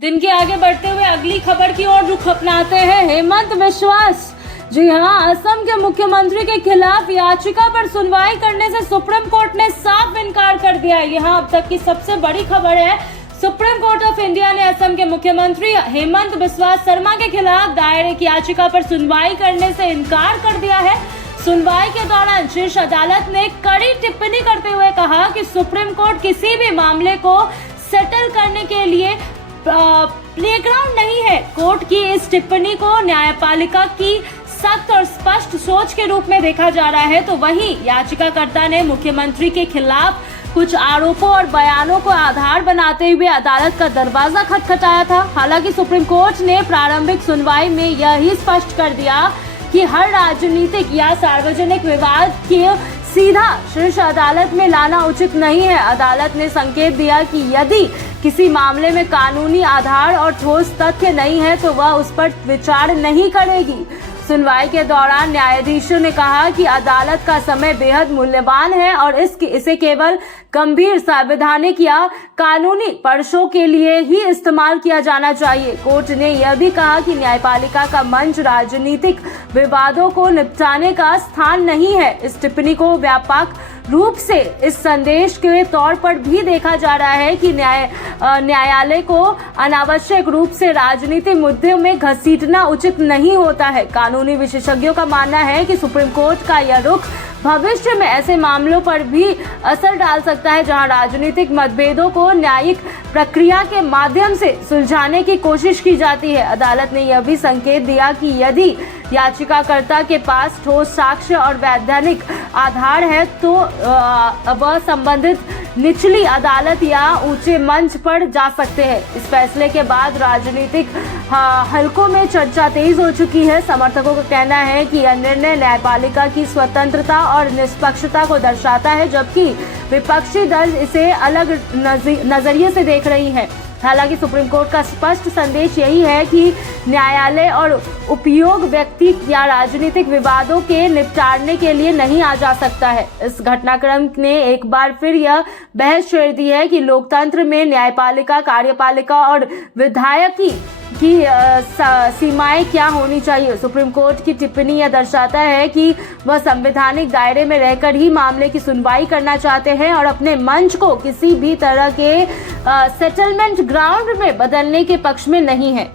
दिन के आगे बढ़ते हुए अगली खबर की ओर रुख अपनाते हैं हेमंत बिस्वा। जी हां, असम के मुख्यमंत्री के खिलाफ याचिका पर सुनवाई करने से सुप्रीम कोर्ट ने साफ इनकार कर दिया। यहां अब तक की सबसे बड़ी खबर है, सुप्रीम कोर्ट ऑफ इंडिया ने असम के मुख्यमंत्री हेमंत बिस्वा शर्मा के खिलाफ दायर एक याचिका पर सुनवाई करने से इनकार कर दिया है। सुनवाई के दौरान शीर्ष अदालत ने कड़ी टिप्पणी करते हुए कहा कि सुप्रीम कोर्ट किसी भी मामले को सेटल करने के लिए प्लेग्राउंड नहीं है। कोर्ट की इस टिप्पणी को न्यायपालिका की सख्त और स्पष्ट सोच के रूप में देखा जा रहा है। तो वहीं याचिकाकर्ता ने मुख्यमंत्री के खिलाफ कुछ आरोपों और बयानों को आधार बनाते हुए अदालत का दरवाजा खटखटाया था। हालांकि सुप्रीम कोर्ट ने प्रारंभिक सुनवाई में यही स्पष्ट कर दिया कि हर राजनीतिक या सार्वजनिक विवाद के सीधा शीर्ष अदालत में लाना उचित नहीं है। अदालत ने संकेत दिया कि यदि किसी मामले में कानूनी आधार और ठोस तथ्य नहीं है तो वह उस पर विचार नहीं करेगी। सुनवाई के दौरान न्यायाधीशों ने कहा कि अदालत का समय बेहद मूल्यवान है और इसे केवल गंभीर संवैधानिक या कानूनी पक्षों के लिए ही इस्तेमाल किया जाना चाहिए। कोर्ट ने यह भी कहा कि न्यायपालिका का मंच राजनीतिक विवादों को निपटाने का स्थान नहीं है। इस टिप्पणी को व्यापक रूप से इस संदेश के तौर पर भी देखा जा रहा है कि न्यायालय को अनावश्यक रूप से राजनीतिक मुद्दों में घसीटना उचित नहीं होता है। कानूनी विशेषज्ञों का मानना है कि सुप्रीम कोर्ट का यह रुख भविष्य में ऐसे मामलों पर भी असर डाल सकता है जहां राजनीतिक मतभेदों को न्यायिक प्रक्रिया के माध्यम से सुलझाने की कोशिश की जाती है। अदालत ने यह भी संकेत दिया कि यदि याचिकाकर्ता के पास ठोस साक्ष्य और वैधानिक आधार है तो वह संबंधित निचली अदालत या ऊंचे मंच पर जा सकते हैं। इस फैसले के बाद राजनीतिक हलकों में चर्चा तेज हो चुकी है। समर्थकों का कहना है कि यह निर्णय न्यायपालिका की स्वतंत्रता और निष्पक्षता को दर्शाता है, जबकि विपक्षी दल इसे अलग नजरिए से देख रही है। हालांकि सुप्रीम कोर्ट का स्पष्ट संदेश यही है कि न्यायालय और उपयोग व्यक्ति या राजनीतिक विवादों के निपटारे के लिए नहीं आ जा सकता है। इस घटनाक्रम ने एक बार फिर यह बहस छेड़ दी है कि लोकतंत्र में न्यायपालिका, कार्यपालिका और विधायकी की सीमाएं क्या होनी चाहिए। सुप्रीम कोर्ट की टिप्पणी यह दर्शाता है कि वह संवैधानिक दायरे में रहकर ही मामले की सुनवाई करना चाहते हैं और अपने मंच को किसी भी तरह के सेटलमेंट ग्राउंड में बदलने के पक्ष में नहीं है।